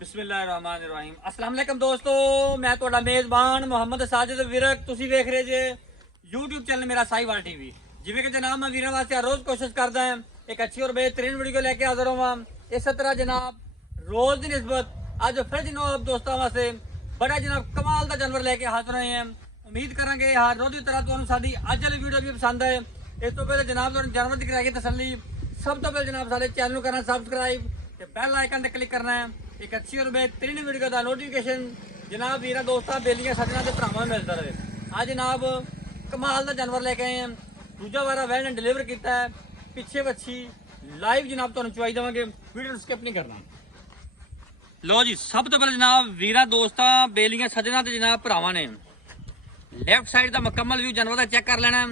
बिस्मिल्लाहिर्रहमानिर्रहीम। अस्सलाम वालेकुम दोस्तों, मैं ਤੁਹਾਡਾ ਮੇਜ਼ਬਾਨ ਮੁਹੰਮਦ ਸਾजिद ਵਿਰਕ। ਤੁਸੀਂ ਵੇਖ ਰਹੇ ਜੇ YouTube ਚੈਨਲ ਮੇਰਾ ਸਾਈਵਾਲ ਟੀਵੀ। ਜਿਵੇਂ ਕਿ ਜਨਾਬ ਮੈਂ ਵੀਰਾਂ ਵਾਸਤੇ ਰੋਜ਼ ਕੋਸ਼ਿਸ਼ ਕਰਦਾ ਹਾਂ ਇੱਕ ਅੱਛੀ ਔਰ ਬਿਹਤਰੀਨ ਵੀਡੀਓ ਲੈ ਕੇ ਹਾਜ਼ਰ ਹੋਵਾਂ। ਇਸੇ ਤਰ੍ਹਾਂ ਜਨਾਬ ਰੋਜ਼ ਦੀ ਨਿਸਬਤ ਅੱਜ ਫਿਰ ਜਨਾਬ ਦੋਸਤਾਂ ਵਾਸਤੇ ਬੜਾ ਜਨਾਬ ਕਮਾਲ ਦਾ ਜਾਨਵਰ ਲੈ ਕੇ ਹਾਜ਼ਰ ਹੋਏ ਹਾਂ। ਉਮੀਦ ਕਰਾਂਗੇ ਹਰ ਰੋਜ਼ ਦੀ ਤਰ੍ਹਾਂ ਤੁਹਾਨੂੰ ਸਾਡੀ ਅੱਜ ਵਾਲੀ ਵੀਡੀਓ ਵੀ ਪਸੰਦ ਆਏ। ਇਸ ਤੋਂ ਪਹਿਲੇ ਜਨਾਬ ਤੁਹਾਨੂੰ ਜਾਨਵਰ ਦੀ ਕਰਾਂਗੇ ਤਸੱਲੀ। ਸਭ ਤੋਂ ਪਹਿਲੇ ਜਨਾਬ ਸਾਡੇ ਚੈਨਲ ਨੂੰ ਕਰਨਾ ਸਬਸਕ੍ਰਾइब ਤੇ ਬੈਲ ਆਈਕਨ ਤੇ क्लिक करना है। एक अच्छी और बेहतरीन वीडियो का नोटिफिकेशन जनाब वीरा दोस्तों बेलियां सजना के भरावां में मिलता रहे। आज जनाब कमाल का जानवर लेके आए हैं, दूजा वारा वैन डिलीवर किया है। पिछे बच्ची लाइव जनाब तुहानूं चवाई देवांगे, वीडियो स्किप नहीं करना। लो जी, सब तो पहले जनाब वीरा दोस्तों बेलियां सजना ते जनाब भरावां ने लैफ्ट साइड का मुकम्मल व्यू जानवर का चेक कर लेना।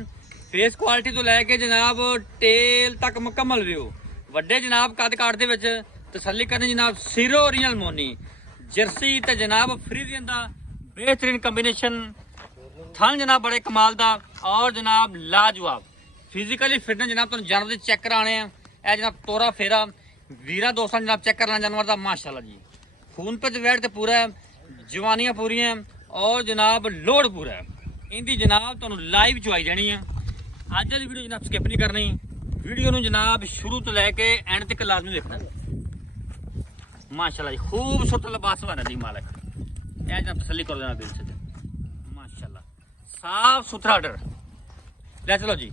फेस क्वालिटी तो लैके जनाब टेल तक मुकम्मल व्यू वड्डे जनाब कद काट दे विच तसल्ली करनी जनाब सिरो ओरिजिनल मोनी जर्सी ते जनाब फ्रीजियन दा बेहतरीन कॉम्बिनेशन थन जनाब बड़े कमाल दा और जनाब लाजवाब फिजिकली फिटनेस जनाब तुहानूं जानवर दे चेक कराने हैं। ए जनाब तोरा फेरा वीरा दोस्तां जनाब चेक करना जानवर दा माशाल्लाह जी। खून पे वैट ते पूरा है, जवानियां पूरी हैं और जनाब लोड पूरा है। इनकी जनाब तुहानूं लाइव चवाई देनी है। अज वाली वीडियो जनाब स्किप नहीं करनी, वीडियो नूं जनाब शुरू तो लैके एंड तक लाजमी देखना। माशाल्लाह जी खूबसूरत लिबास वाला दी मालक ए जनाब तसल्ली करो जनाब दिल से माशाल्लाह साफ सुथरा ऑर्डर ले। चलो जी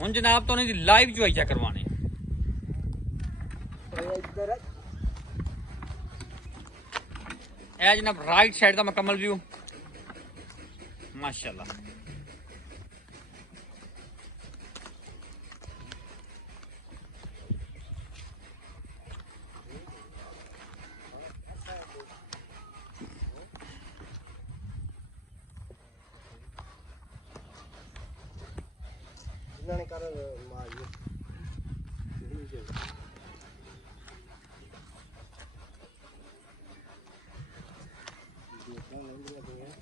हुण जनाब तो इनकी लाइव चवाई चेक करवाने ए जनाब राइट साइड का मुकम्मल व्यू माशाल्लाह।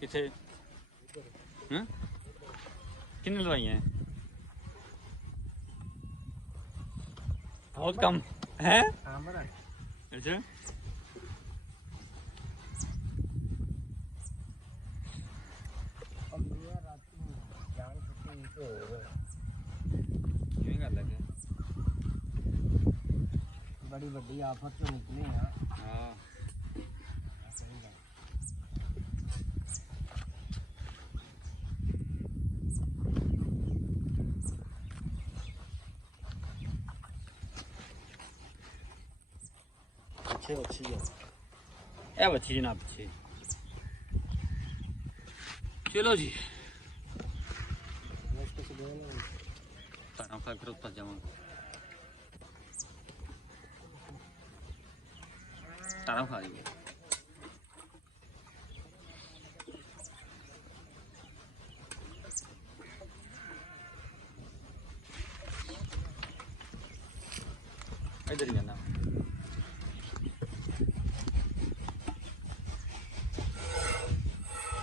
किथे कितनी लवाई हैं? बहुत कम है। अच्छा बड़ी बड़ी आफत तो निकली है। हाँ अच्छे अच्छी है ए बच्ची जनाब बच्ची। चलो जी तारा फिर उत्तर जावा तारा खा दी इधर ही जाना।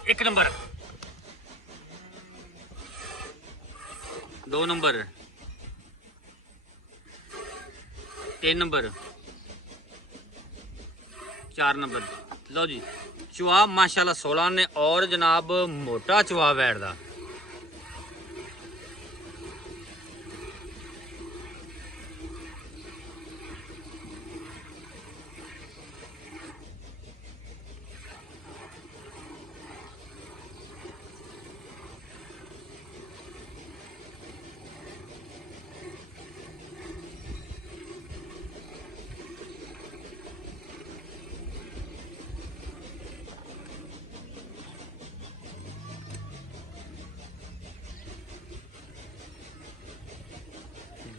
एक नंबर, दो नंबर, तीन नंबर, चार नंबर। लो जी चुआ माशाल्लाह 16 ने और जनाब मोटा चुआ बैठदा।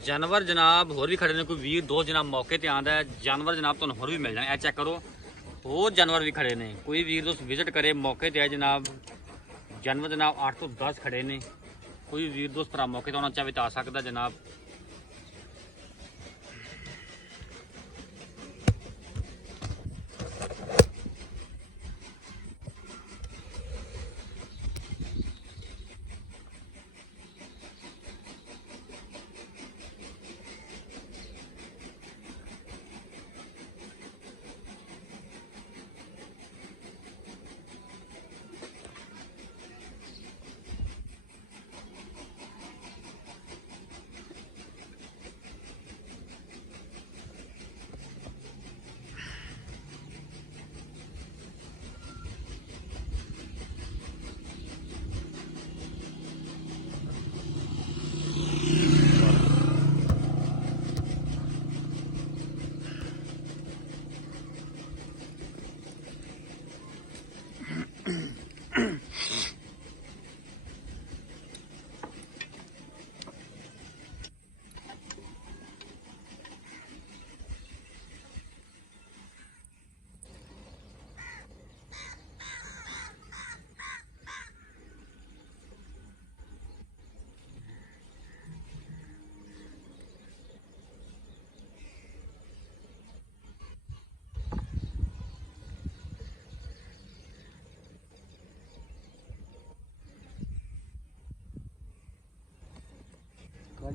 जानवर जनाब होर भी खड़े ने, कोई वीर दो जनाब मौके ते आंदा है जानवर जनाब तुहानूं होर भी मिल जाने। चेक करो होर जानवर भी खड़े ने, कोई वीर दोस्त विजिट करे मौके ते है जनाब। जानवर जनाब 8 तो 10 खड़े ने, कोई वीर दोस्त भरा मौके ते आना चाहे तो आ सकता जनाब।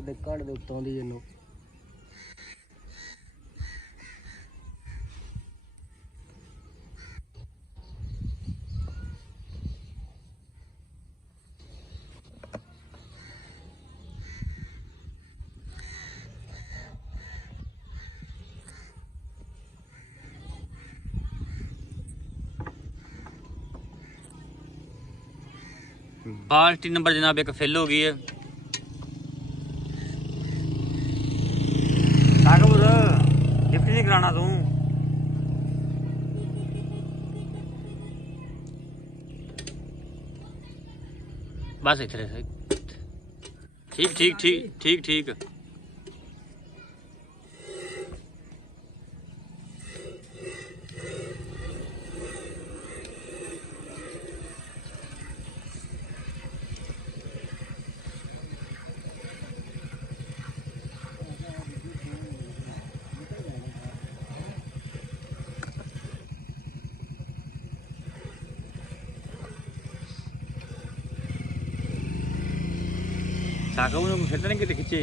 ਦੇ ਘੜ ਦੇ ਉੱਤੋਂ ਦੀ ਇਹਨੂੰ बाल्टी नंबर जनाब एक फिल हो गई है। लिफ्ट नहीं कराना तू। बस इतने से ठीक ठीक ठीक ठीक ठीक। ਸਾਕਾ ਉਹਨੂੰ ਫਿਰ ਤਾਂ ਨਹੀਂ ਕਿਤੇ ਖਿੱਚੇ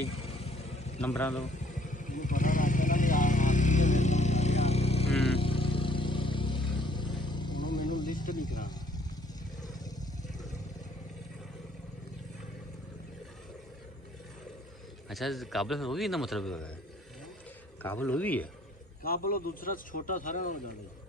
ਨੰਬਰਾਂ ਤੋਂ। ਇਹਨੂੰ ਪਤਾ ਲੱਗ ਗਿਆ ਨਾ ਵੀ ਆਪ ਦੇ ਮੇਰੇ ਨਾਲ ਆ ਰਿਹਾ। ਉਹਨੂੰ ਮੈਨੂੰ ਲਿਸਟ ਨਹੀਂ ਕਰਾਉਣਾ। अच्छा काबल फिर वो भी इतना मतलब है, काबल वो भी है। ਕਾਬਲ ਉਹ ਦੂਸਰਾ ਛੋਟਾ ਸਾਰਿਆਂ ਨਾਲੋਂ ਜ਼ਿਆਦਾ।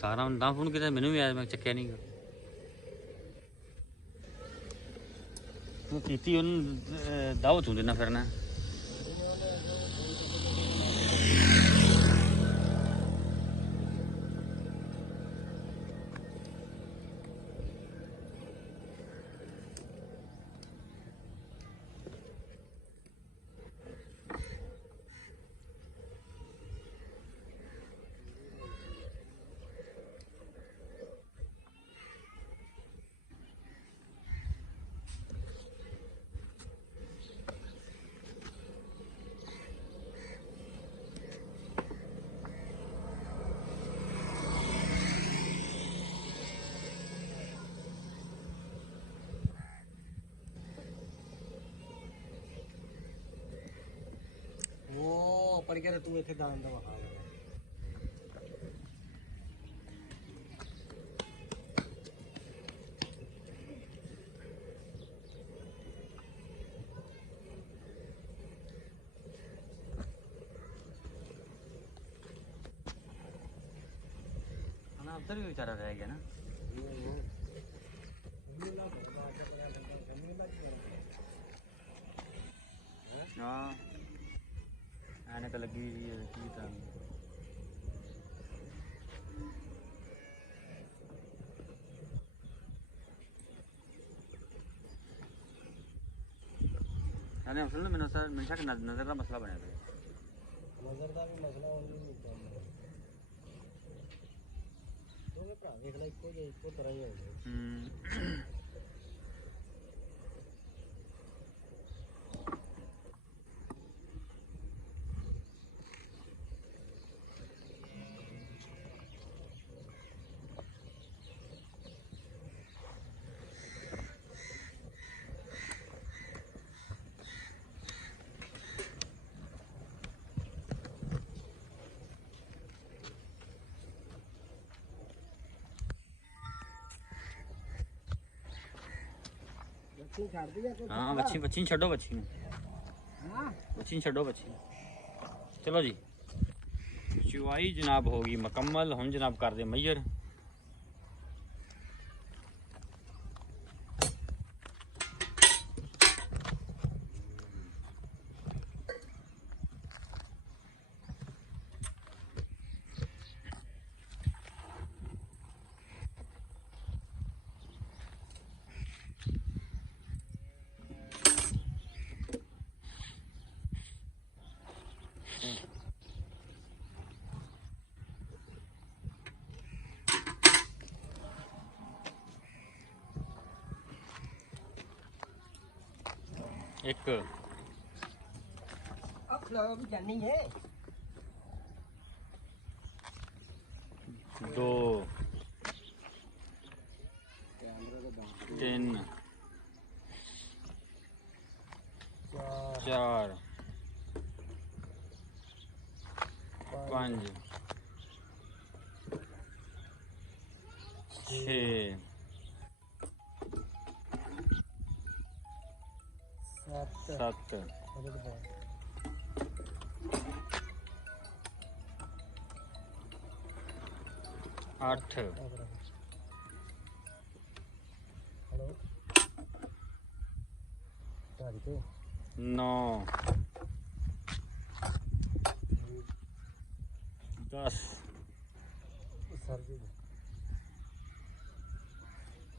ਸਾਰਾ ਨਾ ਫੋਨ ਕੀਤਾ ਮੈਨੂੰ ਵੀ ਆਇਆ, ਮੈਂ ਚੱਕਿਆ ਨਹੀਂ। ਤੂੰ ਕੀਤੀ ਉਹਨੂੰ ਦਾਵਤ ਹੁੰਦੇ ਨਾ ਫਿਰਨਾ। ਉਹ ਪਰ ਕਹਿੰਦਾ ਤੂੰ ਇੱਥੇ ਦਾਨ ਦਾ ਵਹਾ ना उधर भी बेचारा रह गया ना। हाँ ऐनक लगी हुई है की तरह। अरे सुन लो मैंने सर हमेशा नजर का मसला बना था। ਨਜ਼ਰ ਦਾ ਵੀ ਮਸਲਾ ਉਹਨੂੰ ਨਹੀਂ ਹੁੰਦਾ। ਦੋਵੇਂ ਭਰਾ ਵੇਖ ਲੈ ਇੱਕੋ ਜਿਹੇ ਇੱਕੋ ਤਰ੍ਹਾਂ ਹੀ ਹੋ ਗਏ। ਬੱਚੀ ਛੱਡਦੀ ਆ ਕੋਈ? हाँ बच्ची बच्ची छो बच्ची ਹਾਂ बच्ची छो बच्ची। चलो जी चुवाई जनाब होगी मुकम्मल। हम जनाब कर दे मैयर। एक अब जानी है 2 3 4 5 6 7 8 हेलो 9 10 सर जी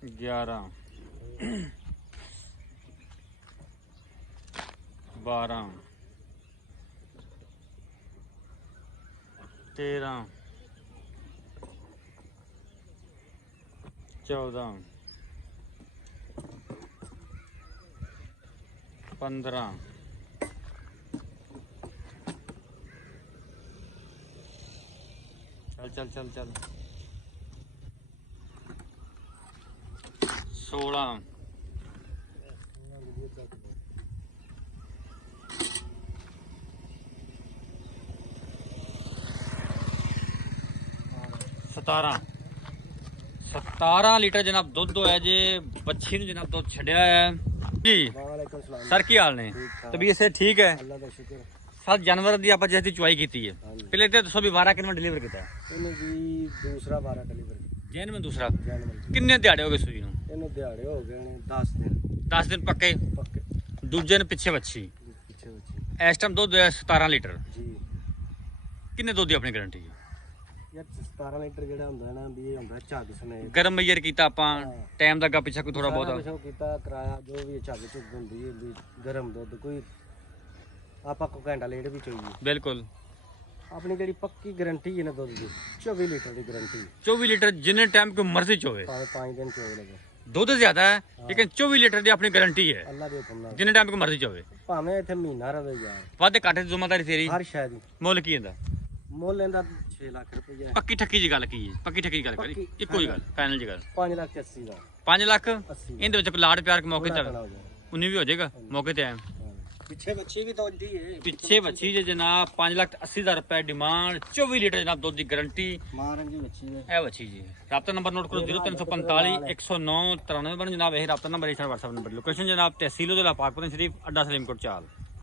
11 12 13 14 15 चल चल चल चल 16 17 लीटर जनाब दुध होया जे बच्ची ने जनाब दुध छड़िया है जी। वालेकुम सलाम सर की हाल ने तबीयत से ठीक है अल्लाह का शुक्र सर जानवर दी आप जैसी चुवाई की है पहले तो दसो भी 12 किलो डिलीवर किया ਇਹਨੂੰ ਜੀ ਦੂਸਰਾ 12 ਡਿਲੀਵਰ जैन में दूसरा ਜਨਮਲ किन्ने दिहाड़े हो गए सूई ਨੂੰ ਇਹਨੂੰ ਦਿਹਾੜੇ ਹੋ ਗਏ ਨੇ 10 ਦਿਨ 10 दिन पक्के ਪੱਕੇ दूजे ने पिछे बच्ची ਪਿੱਛੇ ਬੱਚੇ इस टाइम दुध है 17 लीटर ਜੀ किन्ने दुध की अपनी गारंटी है ਯਾਰ 17 ਲੀਟਰ ਜਿਹੜਾ ਹੁੰਦਾ ਨਾ ਵੀ ਇਹ ਹੁੰਦਾ ਝੱਗ ਸਮੇਤ गर्म मईयर किया आप टाइम का अगा पिछा कोई थोड़ा बहुत ਕੁਛ ਕੀਤਾ ਕਿਰਾਇਆ ਜੋ ਵੀ ਝੱਗ ਝੁੱਗ ਹੁੰਦੀ ਹੈ ਵੀ ਗਰਮ ਦੁੱਧ ਕੋਈ ਆਪਾਂ ਕੋ ਘੰਟਾ ਲੇਟ ਵੀ ਚਾਹੀਏ बिल्कुल ਆਪਣੀ ਜਿਹੜੀ ਪੱਕੀ ਗਾਰੰਟੀ ਹੈ ਨਾ ਦੁੱਧ ਦੀ 24 ਲੀਟਰ ਦੀ ਗਾਰੰਟੀ 24 लीटर जिन्ने टाइम कोई मर्जी चोवे ਭਾਵੇਂ 5 ਦਿਨ ਚੋਗ ਲਗੇ दुध ज्यादा है लेकिन 24 लीटर की अपनी गारंटी है ਅੱਲਾ ਦੇ ਹੁਕਮ ਨਾਲ जिन्ने टाइम कोई मर्जी चोवे ਭਾਵੇਂ ਇੱਥੇ ਮਹੀਨਾ ਰਵੇ ਯਾਰ वादे घाटे की जिम्मेदारी तेरी ਹਰ ਸ਼ੈ ਦੀ मुल की है ਮੁੱਲ ਇਹਦਾ 6 ਲੱਖ ਰੁਪਏ पक्की ठक्की जी गल की है पक्की ठक्की दी गल करी पक्की, इको ही गल फाइनल जी गल 5 ਲੱਖ 80 ਦਾ 5 लाख 80 इनदे विच कोई लाड़ प्यार के मौके ते ਬਣਾ ਹੋ ਜਾਏ। 19 भी हो जाएगा मौके ते आए ਪਿੱਛੇ ਬੱਚੀ ਵੀ ਦੋਦੀ ਹੈ पिछे बच्ची जे जनाब 5,80,000 रुपए डिमांड 24 लीटर जनाब दूध की गारंटी ਮਾਰंगी ਬੱਚੀ ਹੈ है बच्ची जी राब्ता नंबर नोट करो 0345 109 93 जनाब यही राब्ता नंबर है व्हाट्सएप नंबर लोकेशन जनाब तहसील पाकपुर शरीफ अड्डा सलीमकोट चाल